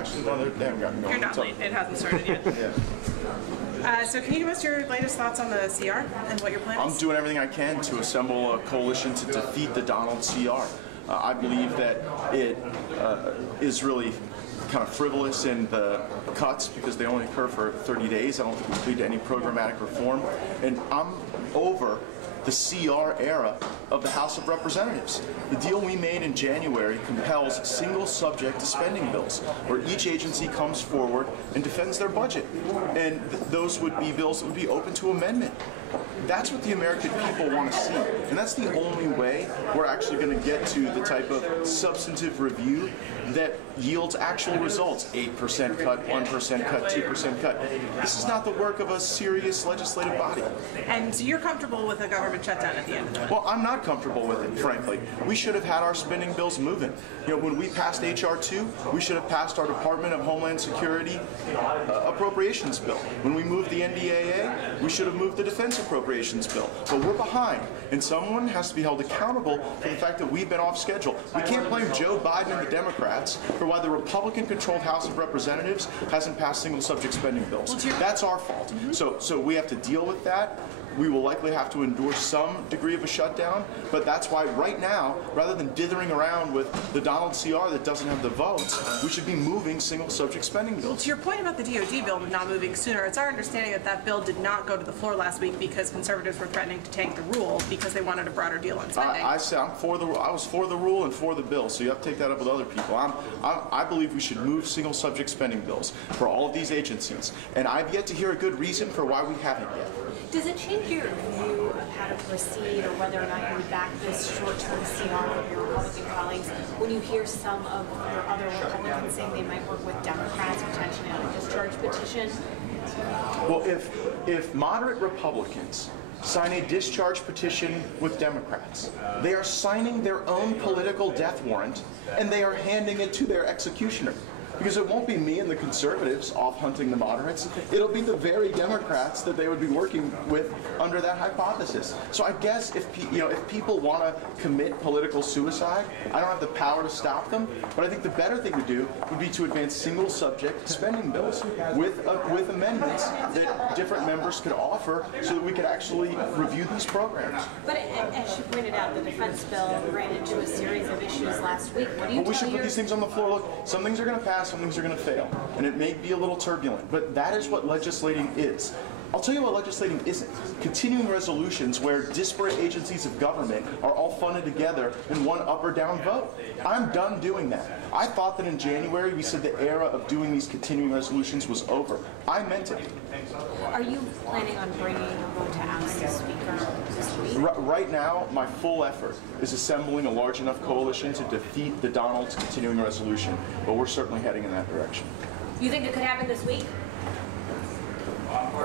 actually, no, they haven't gotten going. You're not late. It hasn't started yet. Yeah. So can you give us your latest thoughts on the CR and what your plan is? I'm doing everything I can to assemble a coalition to defeat the Donald CR. I believe that it is really kind of frivolous in the cuts because they only occur for 30 days. I don't think we lead to any programmatic reform. And I'm over the CR era of the House of Representatives. The deal we made in January compels single subject to spending bills, where each agency comes forward and defends their budget. And those would be bills that would be open to amendment. That's what the American people want to see. And that's the only way we're actually going to get to the type of substantive review that yields actual results. 8% cut, 1% cut, 2% cut. This is not the work of a serious legislative body. And so you're comfortable with a government shutdown at the end of it? Well, I'm not comfortable with it, frankly. We should have had our spending bills moving. You know, when we passed H.R. 2, we should have passed our Department of Homeland Security appropriations bill. When we moved the NDAA, we should have moved the defense appropriations bill. But we're behind, and someone has to be held accountable for the fact that we've been off schedule. We can't blame Joe Biden and the Democrats for why the Republican-controlled House of Representatives hasn't passed single-subject spending bills. That's our fault. So we have to deal with that. We will likely have to endorse some degree of a shutdown, but that's why right now, rather than dithering around with the Donald CR that doesn't have the votes, we should be moving single-subject spending bills. To your point about the DOD bill not moving sooner, it's our understanding that that bill did not go to the floor last week because conservatives were threatening to tank the rule because they wanted a broader deal on spending. I was for the rule and for the bill, so you have to take that up with other people. I believe we should move single-subject spending bills for all of these agencies, and I've yet to hear a good reason for why we haven't yet. Does it change your view of how to proceed or whether or not you would back this short-term CR from your Republican colleagues when you hear some of your other Republicans saying they might work with Democrats potentially on a discharge petition? Well, if moderate Republicans sign a discharge petition with Democrats, they are signing their own political death warrant and they are handing it to their executioner. Because it won't be me and the conservatives off hunting the moderates. It'll be the very Democrats that they would be working with under that hypothesis. So I guess if people want to commit political suicide, I don't have the power to stop them. But I think the better thing to do would be to advance single-subject spending bills with amendments that different members could offer, so that we could actually review these programs. But as you pointed out, the defense bill ran into a series of issues last week. What do you But we should put these things on the floor. Look, some things are going to pass. Some things are going to fail, and it may be a little turbulent, but that is what legislating is. I'll tell you what legislating isn't. Continuing resolutions where disparate agencies of government are all funded together in one up or down vote. I'm done doing that. I thought that in January we said the era of doing these continuing resolutions was over. I meant it. Are you planning on bringing a vote to oust the Speaker this week? Right now, my full effort is assembling a large enough coalition to defeat the Donald's continuing resolution, but we're certainly heading in that direction. You think it could happen this week?